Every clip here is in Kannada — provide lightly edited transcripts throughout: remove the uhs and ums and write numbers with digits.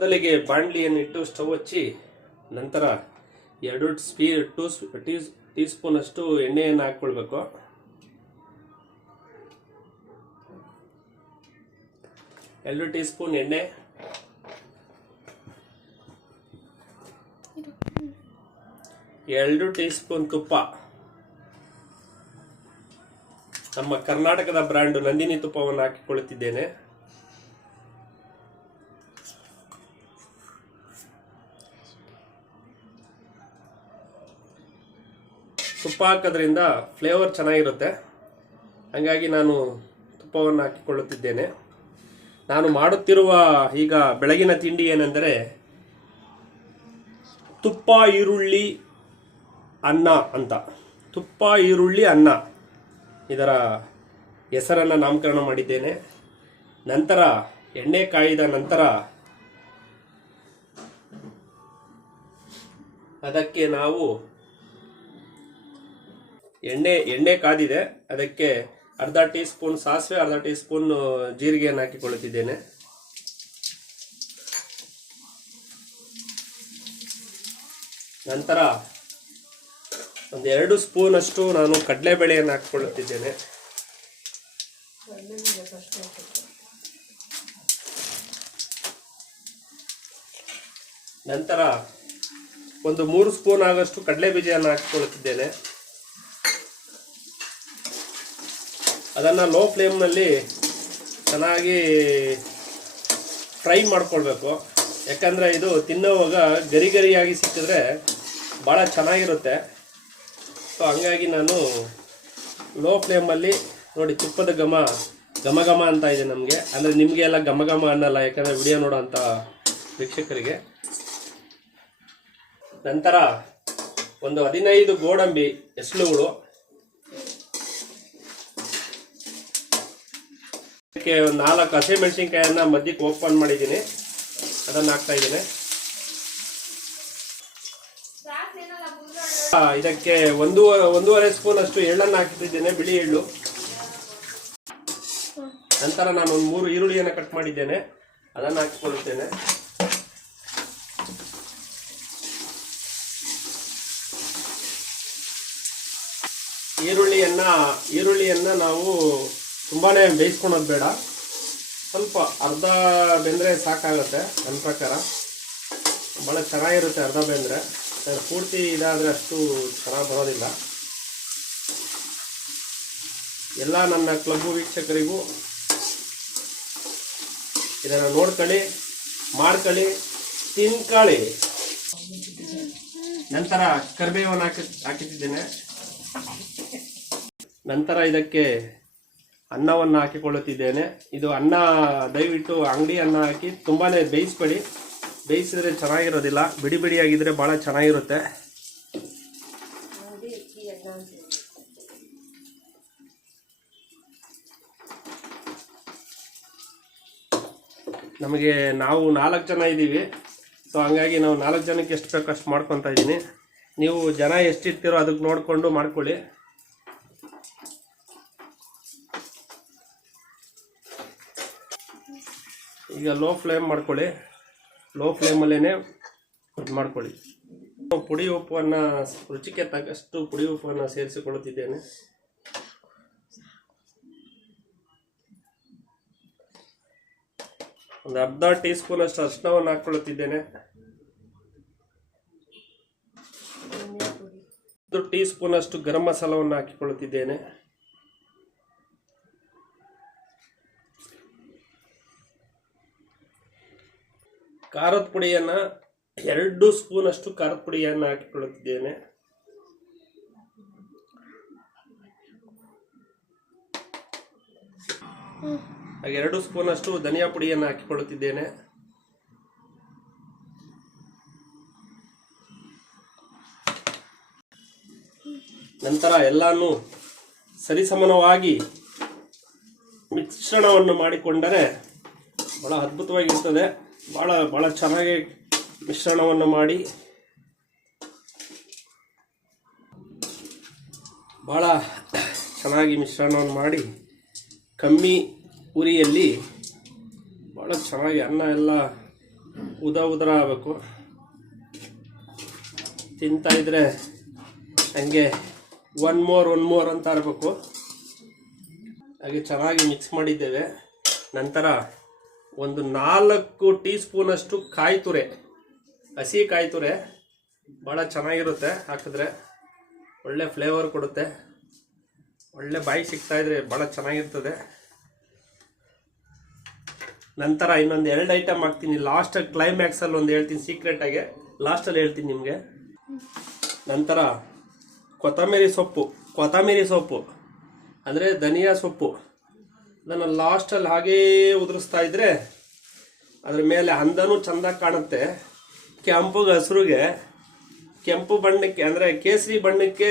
ಮೊದಲಿಗೆ ಬಾಣಲಿಯನ್ನಿಟ್ಟು ಸ್ಟವ್ ಹಚ್ಚಿ ನಂತರ 2 ಟೀ ಸ್ಪೂನ್ ಅಷ್ಟು ಎಣ್ಣೆಯನ್ನು ಹಾಕ್ಕೊಳ್ಬೇಕು. ಎರಡು ಟೀ ಸ್ಪೂನ್ ಎಣ್ಣೆ, 2 ಟೀ ಸ್ಪೂನ್ ತುಪ್ಪ. ನಮ್ಮ ಕರ್ನಾಟಕದ ಬ್ರ್ಯಾಂಡ್ ನಂದಿನಿ ತುಪ್ಪವನ್ನು ಹಾಕಿಕೊಳ್ಳುತ್ತಿದ್ದೇನೆ. ತುಪ್ಪ ಹಾಕೋದ್ರಿಂದ ಫ್ಲೇವರ್ ಚೆನ್ನಾಗಿರುತ್ತೆ, ಹಾಗಾಗಿ ನಾನು ತುಪ್ಪವನ್ನು ಹಾಕಿಕೊಳ್ಳುತ್ತಿದ್ದೇನೆ. ನಾನು ಮಾಡುತ್ತಿರುವ ಈಗ ಬೆಳಗಿನ ತಿಂಡಿ ಏನೆಂದರೆ ತುಪ್ಪ ಈರುಳ್ಳಿ ಅನ್ನ ಅಂತ. ತುಪ್ಪ ಈರುಳ್ಳಿ ಅನ್ನ ಇದರ ಹೆಸರನ್ನು ನಾಮಕರಣ ಮಾಡಿದ್ದೇನೆ. ನಂತರ ಎಣ್ಣೆ ಕಾಯಿದ ನಂತರ ಅದಕ್ಕೆ ನಾವು ಎಣ್ಣೆ ಕಾದಿದೆ, ಅದಕ್ಕೆ ಅರ್ಧ ಟೀ ಸ್ಪೂನ್ ಸಾಸಿವೆ, ಅರ್ಧ ಟೀ ಸ್ಪೂನ್ ಜೀರಿಗೆಯನ್ನು ಹಾಕಿಕೊಳ್ಳುತ್ತಿದ್ದೇನೆ. ನಂತರ 2 ಸ್ಪೂನ್ ಅಷ್ಟು ನಾನು ಕಡಲೆಬೇಳೆಯನ್ನು ಹಾಕಿಕೊಳ್ಳುತ್ತಿದ್ದೇನೆ. ನಂತರ 3 ಸ್ಪೂನ್ ಆಗಷ್ಟು ಕಡಲೆ ಬೀಜವನ್ನು ಹಾಕಿಕೊಳ್ಳುತ್ತಿದ್ದೇನೆ. ಅದನ್ನು ಲೋ ಫ್ಲೇಮ್ನಲ್ಲಿ ಚೆನ್ನಾಗಿ ಫ್ರೈ ಮಾಡ್ಕೊಳ್ಬೇಕು, ಯಾಕಂದರೆ ಇದು ತಿನ್ನೋವಾಗ ಗರಿಯಾಗಿ ಸಿಕ್ಕಿದ್ರೆ ಭಾಳ ಚೆನ್ನಾಗಿರುತ್ತೆ. ಸೊ ಹಂಗಾಗಿ ನಾನು ಲೋ ಫ್ಲೇಮಲ್ಲಿ ನೋಡಿ, ತುಪ್ಪದ ಘಮ ಅಂತ ಇದೆ ನಮಗೆ, ಅಂದರೆ ನಿಮಗೆ ಎಲ್ಲ ಘಮ ಅನ್ನಲ್ಲ, ಯಾಕಂದರೆ ವಿಡಿಯೋ ನೋಡೋ ಅಂಥ ವೀಕ್ಷಕರಿಗೆ. ನಂತರ 15 ಗೋಡಂಬಿ ಎಸ್ಳುಗಳು, ಅದಕ್ಕೆ 4 ಹಸಿಮೆಣಸಿನ್ಕಾಯನ್ನು ಮಧ್ಯಕ್ಕೆ ಓಪನ್ ಮಾಡಿದ್ದೀನಿ, ಅದನ್ನು ಹಾಕ್ತಾ ಇದ್ದೀನಿ. ಇದಕ್ಕೆ 1.5 ಸ್ಪೂನ್ ಅಷ್ಟು ಎಳ್ಳನ್ನು ಹಾಕಿದ್ದೇನೆ, ಬಿಳಿ ಎಳ್ಳು. ನಂತರ ನಾನು 3 ಈರುಳ್ಳಿಯನ್ನು ಕಟ್ ಮಾಡಿದ್ದೇನೆ, ಅದನ್ನು ಹಾಕಿಕೊಳ್ಳುತ್ತೇನೆ. ಈರುಳ್ಳಿಯನ್ನು ನಾವು ತುಂಬಾನೇ ಬೇಯಿಸ್ಕೊಳೋದು ಬೇಡ, ಸ್ವಲ್ಪ ಅರ್ಧ ಬೆಂದರೆ ಸಾಕಾಗುತ್ತೆ ನನ್ನ ಪ್ರಕಾರ. ಭಾಳ ಚೆನ್ನಾಗಿರುತ್ತೆ ಅರ್ಧ ಬೆಂದರೆ, ಪೂರ್ತಿ ಇದಾದರೆ ಅಷ್ಟು ಚೆನ್ನಾಗಿ ಬರೋದಿಲ್ಲ. ಎಲ್ಲ ನನ್ನ ಕ್ಲಬ್ಬು ವೀಕ್ಷಕರಿಗೂ ಇದನ್ನು ನೋಡ್ಕೊಳ್ಳಿ, ಮಾಡ್ಕೊಳ್ಳಿ, ತಿನ್ಕೊಳ್ಳಿ. ನಂತರ ಕರಿಬೇವನ್ನು ಹಾಕಿದ್ದೇನೆ. ನಂತರ ಇದಕ್ಕೆ ಅನ್ನವನ್ನು ಹಾಕಿಕೊಳ್ಳುತ್ತಿದ್ದೇನೆ. ಇದು ಅನ್ನ ದಯವಿಟ್ಟು ಅಂಗಡಿ ಅನ್ನ ಹಾಕಿ ತುಂಬಾನೇ ಬೇಯಿಸ್ಬೇಡಿ, ಬೇಯಿಸಿದ್ರೆ ಚೆನ್ನಾಗಿರೋದಿಲ್ಲ, ಬಿಡಿಯಾಗಿದ್ರೆ ಭಾಳ ಚೆನ್ನಾಗಿರುತ್ತೆ. ನಾವು 4 ಜನ ಇದ್ದೀವಿ, ಸೊ ಹಂಗಾಗಿ ನಾವು 4 ಜನಕ್ಕೆ ಎಷ್ಟು ಬೇಕೋ ಅಷ್ಟು ಮಾಡ್ಕೊತಾ ಇದ್ದೀನಿ. ನೀವು ಜನ ಎಷ್ಟಿರ್ತೀರೋ ಅದಕ್ಕೆ ನೋಡಿಕೊಂಡು ಮಾಡ್ಕೊಳ್ಳಿ. ಈಗ ಲೋ ಫ್ಲೇಮ್ ಮಾಡ್ಕೊಳ್ಳಿ, ಲೋ ಫ್ಲೇಮಲ್ಲೇ ಇದು ಮಾಡ್ಕೊಳ್ಳಿ. ಪುಡಿ ಉಪ್ಪನ್ನು ರುಚಿಗೆ ತಕ್ಕಷ್ಟು ಪುಡಿ ಉಪ್ಪನ್ನು ಸೇರಿಸಿಕೊಳ್ಳುತ್ತಿದ್ದೇನೆ. ಒಂದು ಅರ್ಧ ಟೀ ಸ್ಪೂನ್ ಅಷ್ಟು ಅರಿಶಿಣವನ್ನು ಹಾಕ್ಕೊಳ್ಳುತ್ತಿದ್ದೇನೆ. 1 ಟೀ ಸ್ಪೂನ್ ಅಷ್ಟು ಗರಂ ಮಸಾಲವನ್ನು ಹಾಕಿಕೊಳ್ಳುತ್ತಿದ್ದೇನೆ. ಖಾರದ ಪುಡಿಯನ್ನು 2 ಸ್ಪೂನ್ ಅಷ್ಟು ಖಾರದ ಪುಡಿಯನ್ನು ಹಾಕಿಕೊಳ್ಳುತ್ತಿದ್ದೇನೆ. ಹಾಗೆ 2 ಸ್ಪೂನ್ ಅಷ್ಟು ಧನಿಯಾ ಪುಡಿಯನ್ನು ಹಾಕಿಕೊಳ್ಳುತ್ತಿದ್ದೇನೆ. ನಂತರ ಎಲ್ಲಾನು ಸರಿಸಮಾನವಾಗಿ ಮಿಶ್ರಣವನ್ನು ಮಾಡಿಕೊಂಡರೆ ಬಹಳ ಅದ್ಭುತವಾಗಿರ್ತದೆ. ಭಾಳ ಚೆನ್ನಾಗಿ ಮಿಶ್ರಣವನ್ನು ಮಾಡಿ ಭಾಳ ಚೆನ್ನಾಗಿ ಮಿಶ್ರಣವನ್ನು ಮಾಡಿ ಕಮ್ಮಿ ಉರಿಯಲ್ಲಿ ಭಾಳ ಚೆನ್ನಾಗಿ ಅನ್ನ ಎಲ್ಲ ಉದ್ರ ಆಗಬೇಕು. ತಿಂತಾ ಇದ್ರೆ ಹಂಗೆ ಒನ್ ಮೋರ್ ಅಂತ ಇರಬೇಕು. ಹಾಗೆ ಚೆನ್ನಾಗಿ ಮಿಕ್ಸ್ ಮಾಡಿದ್ದೇವೆ. ನಂತರ ಒಂದು 4 ಟೀ ಸ್ಪೂನಷ್ಟು ಕಾಯಿ ತುರಿ, ಹಸಿ ಕಾಯಿ ತುರಿ ಭಾಳ ಚೆನ್ನಾಗಿರುತ್ತೆ. ಹಾಕಿದ್ರೆ ಒಳ್ಳೆ ಫ್ಲೇವರ್ ಕೊಡುತ್ತೆ. ಒಳ್ಳೆ ಬಾಯಿ ಸಿಗ್ತಾ ಇದ್ರೆ ಭಾಳ ಚೆನ್ನಾಗಿರ್ತದೆ. ನಂತರ ಇನ್ನೊಂದು 2 ಐಟಮ್ ಹಾಕ್ತೀನಿ. ಲಾಸ್ಟ್ ಕ್ಲೈಮ್ಯಾಕ್ಸಲ್ಲಿ ಒಂದು ಹೇಳ್ತೀನಿ, ಸೀಕ್ರೆಟಾಗಿ ಲಾಸ್ಟಲ್ಲಿ ಹೇಳ್ತೀನಿ ನಿಮಗೆ. ನಂತರ ಕೊತ್ತಂಬರಿ ಸೊಪ್ಪು ಅಂದರೆ ಧನಿಯಾ ಸೊಪ್ಪು, ಅದನ್ನು ಲಾಸ್ಟಲ್ಲಿ ಹಾಗೇ ಉದುರಿಸ್ತಾ ಇದ್ರೆ ಅದ್ರ ಮೇಲೆ ಹಂದನೂ ಚೆಂದಾಗಿ ಕಾಣುತ್ತೆ. ಹಸಿರುಗೆ ಕೆಂಪು ಬಣ್ಣಕ್ಕೆ ಅಂದರೆ ಕೇಸರಿ ಬಣ್ಣಕ್ಕೆ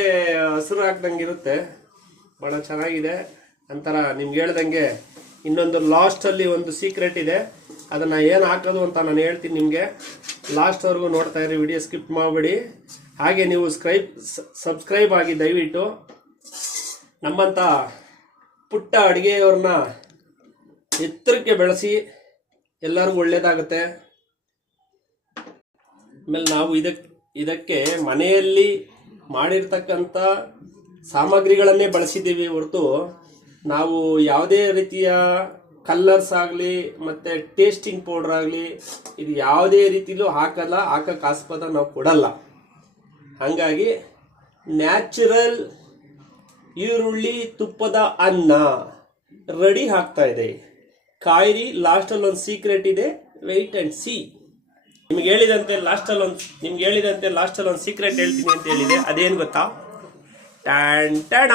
ಹಸಿರು ಹಾಕ್ದಂಗೆ ಇರುತ್ತೆ. ಭಾಳ ಚೆನ್ನಾಗಿದೆ. ನಂತರ ನಿಮ್ಗೆ ಹೇಳ್ದಂಗೆ ಇನ್ನೊಂದು ಲಾಸ್ಟಲ್ಲಿ ಒಂದು ಸೀಕ್ರೆಟ್ ಇದೆ. ಅದನ್ನು ಏನು ಹಾಕೋದು ಅಂತ ನಾನು ಹೇಳ್ತೀನಿ ನಿಮಗೆ. ಲಾಸ್ಟ್ವರೆಗೂ ನೋಡ್ತಾ ಇರಿ, ವಿಡಿಯೋ ಸ್ಕಿಪ್ ಮಾಡಬೇಡಿ. ಹಾಗೆ ನೀವು ಸಬ್ಸ್ಕ್ರೈಬ್ ಆಗಿ ದಯವಿಟ್ಟು. ನಮ್ಮಂಥ ಪುಟ್ಟ ಅಡುಗೆಯವ್ರನ್ನ ಎತ್ತರಕ್ಕೆ ಬೆಳೆಸಿ, ಎಲ್ಲರಿಗೂ ಒಳ್ಳೆಯದಾಗುತ್ತೆ. ಆಮೇಲೆ ನಾವು ಇದಕ್ಕೆ ಮನೆಯಲ್ಲಿ ಮಾಡಿರ್ತಕ್ಕಂಥ ಸಾಮಗ್ರಿಗಳನ್ನೇ ಬಳಸಿದ್ದೀವಿ ಹೊರತು ನಾವು ಯಾವುದೇ ರೀತಿಯ ಕಲರ್ಸ್ ಆಗಲಿ ಮತ್ತು ಟೇಸ್ಟಿಂಗ್ ಪೌಡ್ರ್ ಆಗಲಿ ಇದು ಯಾವುದೇ ರೀತಿಲೂ ಹಾಕಕ್ಕೆ ಆಸ್ಪದ ನಾವು ಕೊಡಲ್ಲ. ಹಾಗಾಗಿ ನ್ಯಾಚುರಲ್ ಈರುಳ್ಳಿ ತುಪ್ಪದ ಅನ್ನ ರೆಡಿ ಆಗ್ತಾ ಇದೆ. ಕಾಯಿರಿ. ಲಾಸ್ಟಲ್ಲಿ ಒಂದು ಸೀಕ್ರೆಟ್ ಇದೆ, ವೆಯ್ಟ್ ಆ್ಯಂಡ್ ಸಿ. ನಿಮ್ಗೆ ಹೇಳಿದಂತೆ ಲಾಸ್ಟಲ್ಲಿ ಒಂದು ಸೀಕ್ರೆಟ್ ಹೇಳ್ತೀನಿ ಅಂತ ಹೇಳಿದೆ. ಅದೇನು ಗೊತ್ತಾ? ಟಣ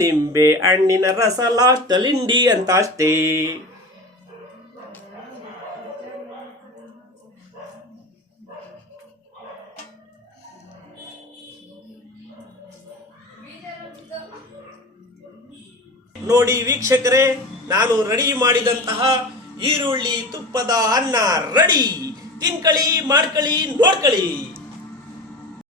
ನಿಂಬೆ ಹಣ್ಣಿನ ರಸ ಲಾಸ್ಟಲ್ಲಿ ಇಂಡಿ ಅಂತ ಅಷ್ಟೇ. ನೋಡಿ ವೀಕ್ಷಕರೇ, ನಾನು ರೆಡಿ ಮಾಡಿದಂತಹ ಈರುಳ್ಳಿ ತುಪ್ಪದ ಅನ್ನ ರೆಡಿ. ತಿನ್ಕಳಿ, ಮಾಡ್ಕಳಿ, ನೋಡ್ಕಳಿ.